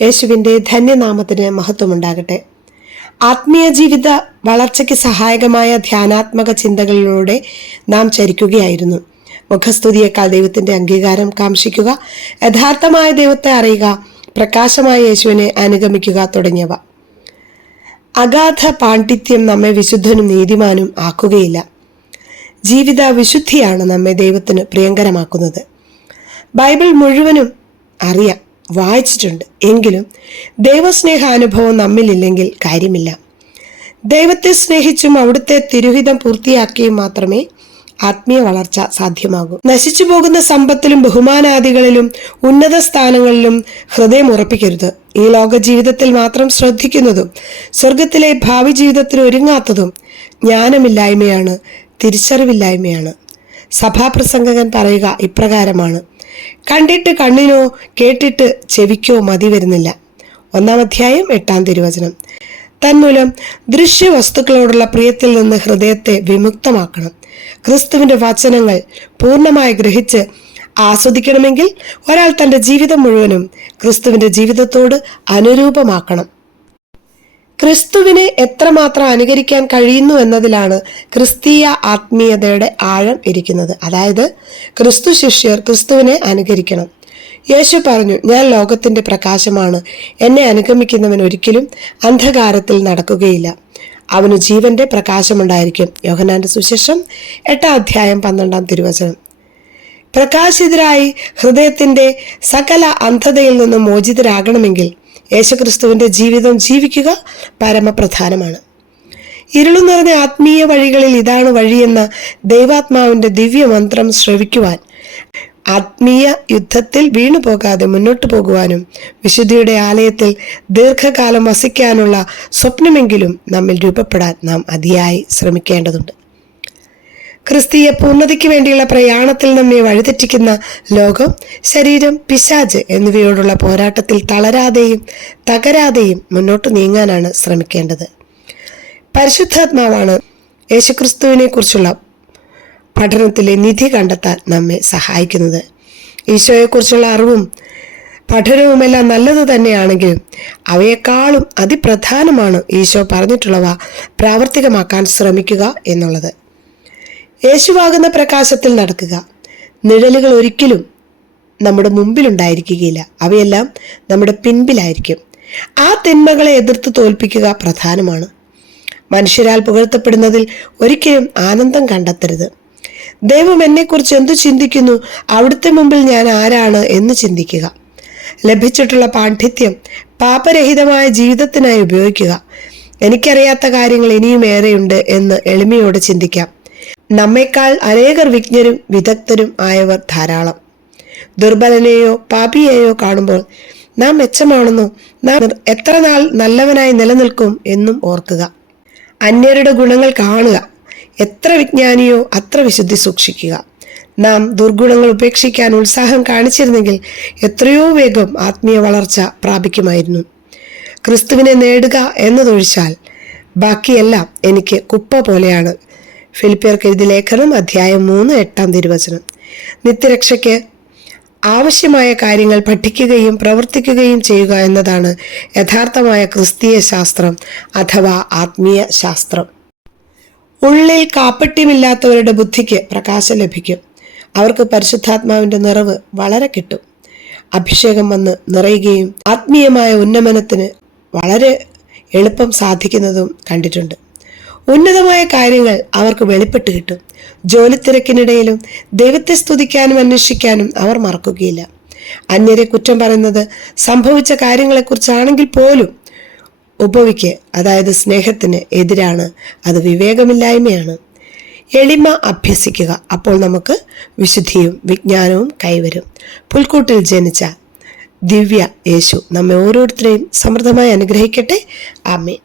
യേശുവിൻ്റെ ധന്യനാമത്തിന് മഹത്വമുണ്ടാകട്ടെ. ആത്മീയ ജീവിത വളർച്ചയ്ക്ക് സഹായകമായ ധ്യാനാത്മക ചിന്തകളിലൂടെ നാം ചരിക്കുകയായിരുന്നു. മുഖസ്തുതിയേക്കാൾ ദൈവത്തിൻ്റെ അംഗീകാരം കാംക്ഷിക്കുക, യഥാർത്ഥമായ ദൈവത്തെ അറിയുക, പ്രകാശമായ യേശുവിനെ അനുഗമിക്കുക തുടങ്ങിയവ. അഗാധ പാണ്ഡിത്യം നമ്മെ വിശുദ്ധനും നീതിമാനും ആക്കുകയില്ല. ജീവിത വിശുദ്ധിയാണ് നമ്മെ ദൈവത്തിന് പ്രിയങ്കരമാക്കുന്നത്. ബൈബിൾ മുഴുവനും അറിയാം, വായിച്ചിട്ടുണ്ട്. എങ്കിലും ദൈവസ്നേഹാനുഭവം നമ്മിലില്ലെങ്കിൽ കാര്യമില്ല. ദൈവത്തെ സ്നേഹിച്ചും അവിടുത്തെ തിരുഹിതം പൂർത്തിയാക്കിയും മാത്രമേ ആത്മീയ വളർച്ച സാധ്യമാകൂ. നശിച്ചു പോകുന്ന സമ്പത്തിലും ബഹുമാനാദികളിലും ഉന്നത സ്ഥാനങ്ങളിലും ഹൃദയം ഉറപ്പിക്കരുത്. ഈ ലോക ജീവിതത്തിൽ മാത്രം ശ്രദ്ധിക്കുന്നതും സ്വർഗത്തിലെ ഭാവി ജീവിതത്തിന് ഒരുങ്ങാത്തതും ജ്ഞാനമില്ലായ്മയാണ്, തിരിച്ചറിവില്ലായ്മയാണ്. സഭാപ്രസംഗകൻ പറയുക ഇപ്രകാരമാണ്: കണ്ടിട്ട് കണ്ണിനോ കേട്ടിട്ട് ചെവിക്കോ മതി വരുന്നില്ല. 1-ാം അധ്യായം 8-ാം തിരുവചനം. തന്മൂലം ദൃശ്യവസ്തുക്കളോടുള്ള പ്രിയത്തിൽ നിന്ന് ഹൃദയത്തെ വിമുക്തമാക്കണം. ക്രിസ്തുവിന്റെ വചനങ്ങൾ പൂർണ്ണമായി ഗ്രഹിച്ച് ആസ്വദിക്കണമെങ്കിൽ ഒരാൾ തൻ്റെ ജീവിതം മുഴുവനും ക്രിസ്തുവിന്റെ ജീവിതത്തോട് അനുരൂപമാക്കണം. ക്രിസ്തുവിനെ എത്രമാത്രം അനുകരിക്കാൻ കഴിയുന്നു എന്നതിലാണ് ക്രിസ്തീയ ആത്മീയതയുടെ ആഴം ഇരിക്കുന്നത്. അതായത് ക്രിസ്തു ശിഷ്യർ ക്രിസ്തുവിനെ അനുകരിക്കണം. യേശു പറഞ്ഞു, ഞാൻ ലോകത്തിന്റെ പ്രകാശമാണ്. എന്നെ അനുഗമിക്കുന്നവൻ ഒരിക്കലും അന്ധകാരത്തിൽ നടക്കുകയില്ല, അവന് ജീവന്റെ പ്രകാശമുണ്ടായിരിക്കും. യോഹന്നാന്റെ സുവിശേഷം 8-ാം അധ്യായം 12-ാം തിരുവചനം. പ്രകാശിതരായി ഹൃദയത്തിന്റെ സകല അന്ധതയിൽ നിന്നും മോചിതരാകണമെങ്കിൽ യേശുക്രിസ്തുവിന്റെ ജീവിതം ജീവിക്കുക പരമപ്രധാനമാണ്. ഇരുളു നിറഞ്ഞ ആത്മീയ വഴികളിൽ ഇതാണ് വഴിയെന്ന ദൈവാത്മാവിന്റെ ദിവ്യമന്ത്രം ശ്രവിക്കുവാൻ, ആത്മീയ യുദ്ധത്തിൽ വീണുപോകാതെ മുന്നോട്ടു പോകുവാനും വിശുദ്ധിയുടെ ആലയത്തിൽ ദീർഘകാലം വസിക്കാനുള്ള സ്വപ്നമെങ്കിലും നമ്മിൽ രൂപപ്പെടാൻ നാം അതിയായി ശ്രമിക്കേണ്ടതുണ്ട്. ക്രിസ്തീയ പൂർണ്ണതയ്ക്ക് വേണ്ടിയുള്ള പ്രയാണത്തിൽ നമ്മെ വഴിതെറ്റിക്കുന്ന ലോകം, ശരീരം, പിശാച് എന്നിവയോടുള്ള പോരാട്ടത്തിൽ തളരാതെയും തകരാതെയും മുന്നോട്ട് നീങ്ങാനാണ് ശ്രമിക്കേണ്ടത്. പരിശുദ്ധാത്മാവാണ് യേശുക്രിസ്തുവിനെ കുറിച്ചുള്ള പഠനത്തിലെ നിധി കണ്ടെത്താൻ നമ്മെ സഹായിക്കുന്നത്. ഈശോയെക്കുറിച്ചുള്ള അറിവും പഠനവുമെല്ലാം നല്ലത് തന്നെയാണെങ്കിലും അവയെക്കാളും അതിപ്രധാനമാണ് ഈശോ പറഞ്ഞിട്ടുള്ളവ പ്രാവർത്തികമാക്കാൻ ശ്രമിക്കുക എന്നുള്ളത്. യേശുവാകുന്ന പ്രകാശത്തിൽ നടക്കുക. നിഴലുകൾ ഒരിക്കലും നമ്മുടെ മുമ്പിലുണ്ടായിരിക്കുകയില്ല, അവയെല്ലാം നമ്മുടെ പിൻപിലായിരിക്കും. ആ തിന്മകളെ എതിർത്ത് തോൽപ്പിക്കുക പ്രധാനമാണ്. മനുഷ്യരാൽ പുകഴ്ത്തപ്പെടുന്നതിൽ ഒരിക്കലും ആനന്ദം കണ്ടെത്തരുത്. ദൈവം എന്നെക്കുറിച്ച് എന്തു ചിന്തിക്കുന്നു, അവിടുത്തെ മുമ്പിൽ ഞാൻ ആരാണ് എന്ന് ചിന്തിക്കുക. ലഭിച്ചിട്ടുള്ള പാണ്ഡിത്യം പാപരഹിതമായ ജീവിതത്തിനായി ഉപയോഗിക്കുക. എനിക്കറിയാത്ത കാര്യങ്ങൾ ഇനിയും ഏറെയുണ്ട് എന്ന് എളിമയോടെ ചിന്തിക്കാം. നമ്മേക്കാൾ അനേകർ വിജ്ഞരും വിദഗ്ധരും ആയവർ ധാരാളം. ദുർബലനെയോ പാപിയെയോ കാണുമ്പോൾ നാം മെച്ചമാണെന്നോ, നാം എത്ര നാൾ നല്ലവനായി നിലനിൽക്കും എന്നും ഓർക്കുക. അന്യരുടെ ഗുണങ്ങൾ കാണുക. എത്ര വിജ്ഞാനിയോ അത്ര വിശുദ്ധി സൂക്ഷിക്കുക. നാം ദുർഗുണങ്ങൾ ഉപേക്ഷിക്കാൻ ഉത്സാഹം കാണിച്ചിരുന്നെങ്കിൽ എത്രയോ വേഗം ആത്മീയ വളർച്ച പ്രാപിക്കുമായിരുന്നു. ക്രിസ്തുവിനെ നേടുക എന്നതൊഴിച്ചാൽ ബാക്കിയെല്ലാം എനിക്ക് കുപ്പ പോലെയാണ്. ഫിലിപ്പിയർക്ക് എഴുതിയ ലേഖനം അധ്യായം 3 8-ാം തിരുവചനം. നിത്യരക്ഷയ്ക്ക് ആവശ്യമായ കാര്യങ്ങൾ പഠിക്കുകയും പ്രവർത്തിക്കുകയും ചെയ്യുക എന്നതാണ് യഥാർത്ഥമായ ക്രിസ്തീയ ശാസ്ത്രം അഥവാ ആത്മീയ ശാസ്ത്രം. ഉള്ളിൽ കാപ്പട്യമില്ലാത്തവരുടെ ബുദ്ധിക്ക് പ്രകാശം ലഭിക്കും. അവർക്ക് പരിശുദ്ധാത്മാവിന്റെ നിറവ് വളരെ കിട്ടും. അഭിഷേകം വന്ന് നിറയുകയും ആത്മീയമായ ഉന്നമനത്തിന് വളരെ എളുപ്പം സാധിക്കുന്നതും കണ്ടിട്ടുണ്ട്. ഉന്നതമായ കാര്യങ്ങൾ അവർക്ക് വെളിപ്പെട്ട് കിട്ടും. ജോലി തിരക്കിനിടയിലും ദൈവത്തെ സ്തുതിക്കാനും അന്വേഷിക്കാനും അവർ മറക്കുകയില്ല. അന്യരെ കുറ്റം പറയുന്നത് സംഭവിച്ച കാര്യങ്ങളെക്കുറിച്ചാണെങ്കിൽ പോലും ഉപവിക്ക്, അതായത് സ്നേഹത്തിന് എതിരാണ്. അത് വിവേകമില്ലായ്മയാണ്. എളിമ അഭ്യസിക്കുക, അപ്പോൾ നമുക്ക് വിശുദ്ധിയും വിജ്ഞാനവും കൈവരും. പുൽക്കൂട്ടിൽ ജനിച്ച ദിവ്യ യേശു നമ്മെ ഓരോരുത്തരെയും സമൃദ്ധമായി അനുഗ്രഹിക്കട്ടെ. ആമേൻ.